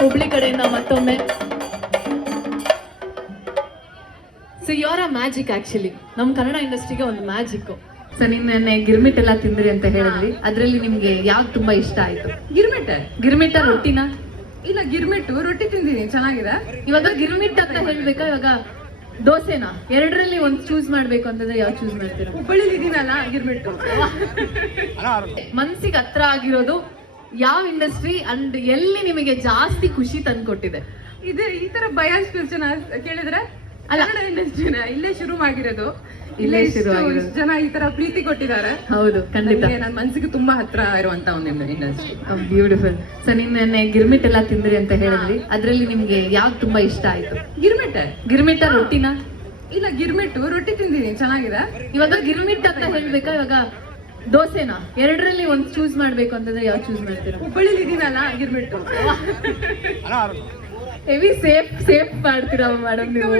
ಹುಬ್ಳಿ ಕಡೆಯಿಂದ ಮತ್ತೊಮ್ಮೆ. So your a magic actually, ನಮ್ಮ ಕನ್ನಡ ಇಂಡಸ್ಟ್ರಿಗೆ ಒಂದು ಮ್ಯಾಜಿಕ್. ಸೊ ನಿನ್ನೆ ಗಿರ್ಮಿಟ್ ಎಲ್ಲ ತಿಂದ್ರಿ ಅಂತ ಹೇಳಿದ್ರಿ, ಅದ್ರಲ್ಲಿ ನಿಮ್ಗೆ ಯಾವ್ದು ತುಂಬಾ ಇಷ್ಟ ಆಯ್ತು? ಗಿರ್ಮಿಟ ರೊಟ್ಟಿನ? ಇಲ್ಲ, ಗಿರ್ಮಿಟ್ಟು ರೊಟ್ಟಿ ತಿಂದಿನಿ, ಚೆನ್ನಾಗಿದೆ. ಇವಾಗ ಗಿರ್ಮಿಟ್ ಅಂತ ಹೇಳ್ಬೇಕಾ, ಇವಾಗ ದೋಸೆನಾ? ಎರಡರಲ್ಲಿ ಒಂದು ಚೂಸ್ ಮಾಡ್ಬೇಕು ಅಂತಂದ್ರೆ ಯಾವ್ದು ಚೂಸ್ ಮಾಡ್ತೀರಾ? ಹುಬ್ಬಳ್ಳಿಲಿ ಇದೀನಲ್ಲ, ಗಿರ್ಮಿಟ್ಟು. ಮನ್ಸಿಗೆ ಹತ್ರ ಆಗಿರೋದು ಯಾವ ಇಂಡಸ್ಟ್ರಿ ಅಂಡ್ ಎಲ್ಲಿ ನಿಮಗೆ ಜಾಸ್ತಿ ಖುಷಿ ತಂದ್ಕೊಟ್ಟಿದೆ? ಇದೆ ಈ ತರ ಬಯಾಸ್ ಕ್ವೆಶ್ಚನ್ ಕೇಳಿದ್ರೆ ಅಲ್ಲ, ಇಂಡಸ್ಟ್ರಿನ ಇಲ್ಲೇ ಶುರು ಆಗಿರೋದು, ಇಲ್ಲೇ ಇಷ್ಟು ಜನ ಈ ತರ ಪ್ರೀತಿ ಕೊಟ್ಟಿದ್ದಾರೆ. ಹೌದು, ಖಂಡಿತ. ನನ್ನ ಮನ್ಸಿಗೆ ತುಂಬಾ ಹತ್ರ ಇರುವಂತ ಒಂದು ಇಂಡಸ್ಟ್ರಿ. ಬ್ಯೂಟಿಫುಲ್. ಸೊ ನಿನ್ನೆ ಗಿರ್ಮಿಟ್ ಎಲ್ಲ ತಿಂದ್ರಿ ಅಂತ ಹೇಳಿದ್ರಿ, ಅದ್ರಲ್ಲಿ ನಿಮ್ಗೆ ಯಾವ್ದು ತುಂಬಾ ಇಷ್ಟ ಆಯ್ತು? ಗಿರ್ಮಿಟ ರೊಟ್ಟಿನ? ಇಲ್ಲ, ಗಿರ್ಮಿಟ್ಟು ರೊಟ್ಟಿ ತಿಂದಿನಿ, ಚೆನ್ನಾಗಿದೆ. ಇವಾಗ ಗಿರ್ಮಿಟ್ ಅಂತ ಹೇಳ್ಬೇಕಾ, ಇವಾಗ ದೋಸೆನಾ? ಎರಡರಲ್ಲಿ ಒಂದು ಚೂಸ್ ಮಾಡ್ಬೇಕು ಅಂತಂದ್ರೆ ಯಾವ್ದು ಚೂಸ್ ಮಾಡ್ತೀರಾ? ಹುಬ್ಬಳ್ಳಿಲಿ ಇದೀನಲ್ಲ, ಗಿರ್ಮಿಟ್ಟು. ಹೆವಿ ಸೇಫ್ ಮಾಡ್ತೀರಾ ಮೇಡಮ್ ನೀವು,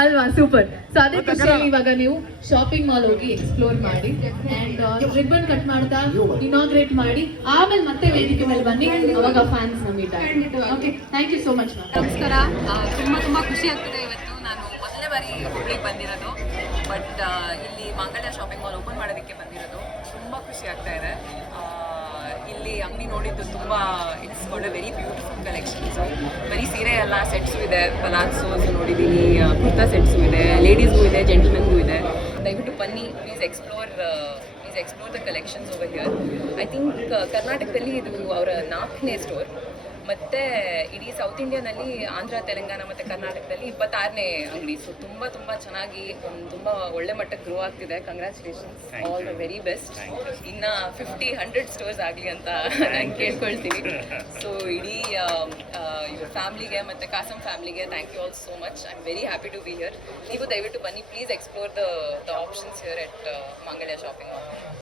ಅಲ್ವಾ? ಸೂಪರ್. ಸೊ ಅದೇ ಖುಷಿಯಲ್ಲಿ ಇವಾಗ ನೀವು ಶಾಪಿಂಗ್ ಮಾಲ್ ಹೋಗಿ ಎಕ್ಸ್ಪ್ಲೋರ್ ಮಾಡಿ ಅಂಡ್ ರಿಬ್ಬನ್ ಕಟ್ ಮಾಡ್ತಾ ಇನಾಗ್ರೇಟ್ ಮಾಡಿ ಆಮೇಲೆ ಮತ್ತೆ ವೇದಿಕೆ ಮೇಲೆ ಬನ್ನಿ, ಅವಾಗ ಫ್ಯಾನ್ಸ್ ಮೀಟ್ ಆಗಿ. Okay, thank you so much. ನಮಸ್ಕಾರ. ತುಂಬಾ ಖುಷಿ ಆಗ್ತಿದೆ. ಇವತ್ತು ನಾನು ಮೊದಲನೇ ಬಾರಿ ಹುಬ್ಳಿಗೆ ಬಂದಿರೋದು, ಬಟ್ ಇಲ್ಲಿ ಮಾಂಗಲ್ಯ ಶಾಪಿಂಗ್ ಮಾಲ್ ಓಪನ್ ಮಾಡೋದಕ್ಕೆ ಬಂದಿರೋದು. ತುಂಬ ಖುಷಿ ಆಗ್ತಾ ಇದೆ. ಇಲ್ಲಿ ಅಂಗಡಿ ನೋಡಿದ್ದು ತುಂಬ, it's got a very beautiful collections. ಬರೀ ಸೀರೆ ಎಲ್ಲ ಸೆಟ್ಸು ಇದೆ, ಪಲಾಕ್ಸೋಸ್ ನೋಡಿದ್ದೀನಿ, ಕುರ್ತಾ ಸೆಟ್ಸು ಇದೆ, ಲೇಡೀಸ್ಗೂ ಇದೆ, ಜೆಂಟಲ್ಮೆನ್ಗೂ ಇದೆ. ದಯವಿಟ್ಟು ಬನ್ನಿ, please explore the collections over here. I think ಕರ್ನಾಟಕದಲ್ಲಿ ಇದು ಅವರ 4ನೇ ಸ್ಟೋರ್, ಮತ್ತು ಇಡೀ ಸೌತ್ ಇಂಡಿಯಾನಲ್ಲಿ ಆಂಧ್ರ, ತೆಲಂಗಾಣ ಮತ್ತು ಕರ್ನಾಟಕದಲ್ಲಿ 26ನೇ ಅಂಗಡಿ. ಸೊ ತುಂಬ ಚೆನ್ನಾಗಿ ತುಂಬ ಒಳ್ಳೆ ಮಟ್ಟಕ್ಕೆ ಗ್ರೋ ಆಗ್ತಿದೆ. Congratulations, all the very best. ಇನ್ನು 50-100 ಸ್ಟೋರ್ಸ್ ಆಗಲಿ ಅಂತ ನಾನು ಕೇಳ್ಕೊಳ್ತೀನಿ. ಸೊ ಇಡೀ ಇವ್ರ ಫ್ಯಾಮ್ಲಿಗೆ ಮತ್ತು ಕಾಸಮ್ ಫ್ಯಾಮ್ಲಿಗೆ thank you all so much. I am very happy to be here. ನೀವು ದಯವಿಟ್ಟು ಬನ್ನಿ, please explore the options here at Mangalya shopping mall.